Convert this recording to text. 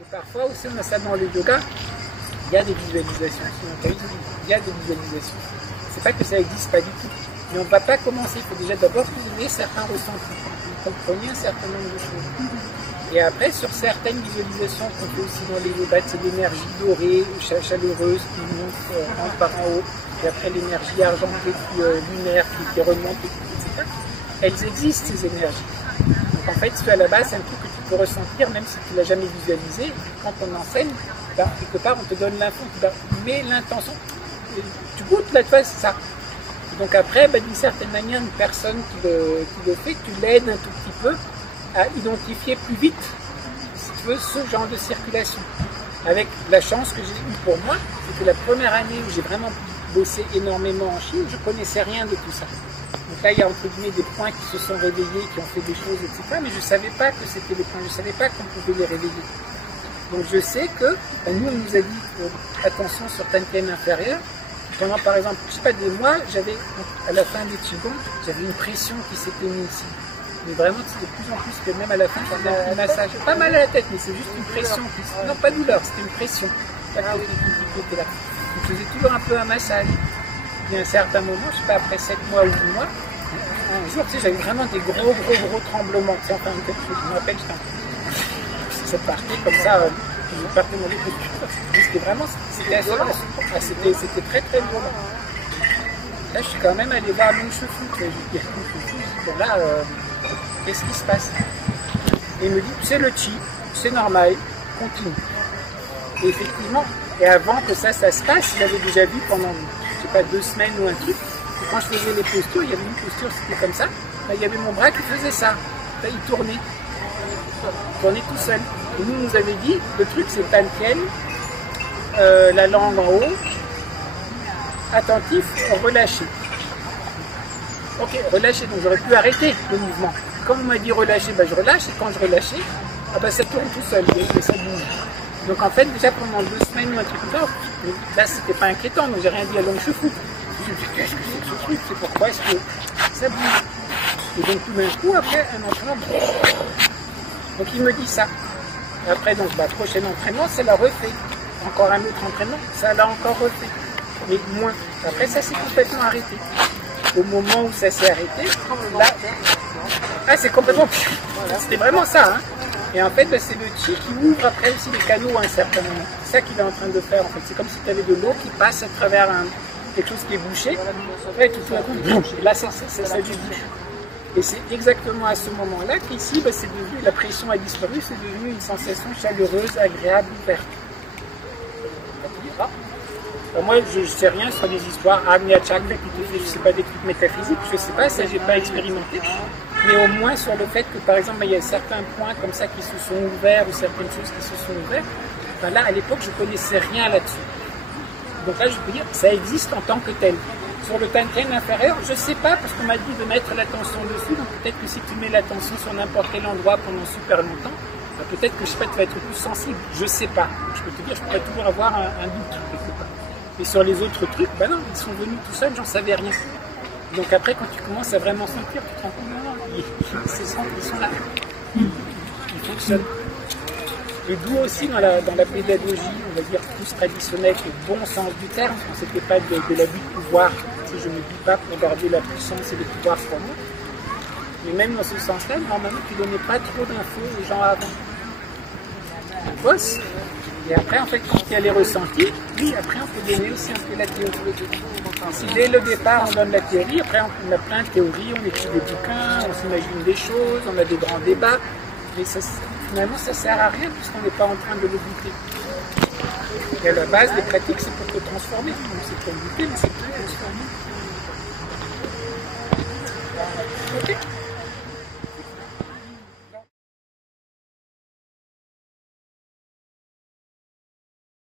Et parfois aussi, on a ça dans le yoga, il y a des visualisations. Il y a des visualisations. C'est pas que ça n'existe pas du tout. Mais on ne va pas commencer. Il faut déjà d'abord donner certains ressentis. Vous comprenez un certain nombre de choses. Et après, sur certaines visualisations qu'on fait aussi dans les yogas, c'est l'énergie dorée, chaleureuse qui monte par en haut. Et après, l'énergie argentée, lunaire qui remonte, etc. Elles existent, ces énergies. Donc en fait, à la base, c'est un truc que tu peux ressentir, même si tu ne l'as jamais visualisé. Quand on enseigne, quelque part, on te donne l'info, tu mets l'intention. Tu goûtes la fois, c'est ça. Donc après, d'une certaine manière, une personne qui le fait, tu l'aides un tout petit peu à identifier plus vite, si tu veux, ce genre de circulation. Avec la chance que j'ai eue pour moi, c'est que la première année où j'ai vraiment bossé énormément en Chine, je ne connaissais rien de tout ça. Donc là, il y a entre guillemets des points qui se sont réveillés, qui ont fait des choses, etc. Mais je ne savais pas que c'était des points, je ne savais pas qu'on pouvait les réveiller. Donc je sais que, nous, on nous a dit, attention sur Tantian inférieur. Pendant, par exemple, je sais pas, des mois, à la fin des Qigong, j'avais une pression qui s'était mise ici. Mais vraiment, c'est de plus en plus que même à la fin, je faisais un massage. Pas mal à la tête, mais c'est juste une pression. Non, pas douleur, c'était une pression. Là. Je faisais toujours un peu un massage. Il y a un certain moment, je sais pas, après 7 mois ou 8 mois, un jour, tu sais, j'avais vraiment des gros tremblements. Tu sais, enfin, je me rappelle, ça partait comme ça, je partais mon écriture. C'était vraiment, c'était très très violent. Là, je suis quand même allé voir Long Shefu. Bon, là, qu'est-ce qui se passe? Et il me dit, c'est le chi, c'est normal, continue. Et effectivement, et avant que ça se passe, il avait déjà vu pendant, je sais pas, 2 semaines ou un truc, et quand je faisais les postures, il y avait une posture, c'était comme ça, là, il y avait mon bras qui faisait ça. Là, il tournait tout seul. Et nous avait dit, le truc c'est Tantian, la langue en haut, attentif, relâché. Ok, relâché, donc j'aurais pu arrêter le mouvement. Comme on m'a dit relâcher, je relâche, et quand je relâchais, ça tourne tout seul, et ça bouge. Donc en fait, déjà pendant 2 semaines ou un truc comme ça, là c'était pas inquiétant, donc j'ai rien dit à Long Shefu. Je me suis dit, qu'est-ce que c'est que ce truc, c'est pourquoi est-ce que ça bouge. Et donc tout d'un coup, après un entraînement, donc il me dit ça. Et après, donc, prochain entraînement, ça l'a refait. Encore un autre entraînement, ça l'a encore refait. Mais moins. Après, ça s'est complètement arrêté. Au moment où ça s'est arrêté, là, c'est complètement... C'était vraiment ça, hein. Et en fait, c'est le chi qui ouvre après aussi les canaux à un certain moment. C'est ça qu'il est en train de faire, en fait. C'est comme si tu avais de l'eau qui passe à travers quelque chose qui est bouché. Et tout à coup, là, ça débouche. Et c'est exactement à ce moment-là qu'ici, c'est devenu, la pression a disparu, c'est devenu une sensation chaleureuse, agréable, ouverte. Moi, je ne sais rien sur des histoires, Agnya Chakra qui te fait, je sais pas, des trucs métaphysiques, je ne sais pas, ça j'ai pas expérimenté. Mais au moins sur le fait que, par exemple, il y a certains points comme ça qui se sont ouverts, ou certaines choses qui se sont ouvertes, là, à l'époque, je ne connaissais rien là-dessus. Donc là, je peux dire, ça existe en tant que tel. Sur le Tantian inférieur, je ne sais pas, parce qu'on m'a dit de mettre l'attention dessus, donc peut-être que si tu mets l'attention sur n'importe quel endroit pendant super longtemps, peut-être que je sais pas, tu vas être plus sensible, je ne sais pas. Je peux te dire, je pourrais toujours avoir un doute quelque part. Mais sur les autres trucs, non, ils sont venus tout seuls, j'en savais rien. Donc après, quand tu commences à vraiment sentir, tu te rends compte, non, ils sont là. Ils fonctionnent. Et d'où aussi dans la pédagogie, on va dire plus traditionnelle, le bon sens du terme, parce que c'était pas de l'abus de pouvoir. Je ne dis pas pour garder la puissance et le pouvoir pour moi. Mais même dans ce sens-là, normalement, tu ne donnais pas trop d'infos aux gens avant. On bosse. Et après, en fait, quand il y a les ressentis, oui, après, on peut donner aussi un peu la théorie. Si dès le départ, on donne la théorie, après, on a plein de théories, on écrit des bouquins, on s'imagine des choses, on a des grands débats. Mais ça, finalement, ça ne sert à rien puisqu'on n'est pas en train de le goûter. Et à la base, les pratiques, c'est pour te transformer. Donc, c'est pour goûter, mais c'est pour te transformer. Ok.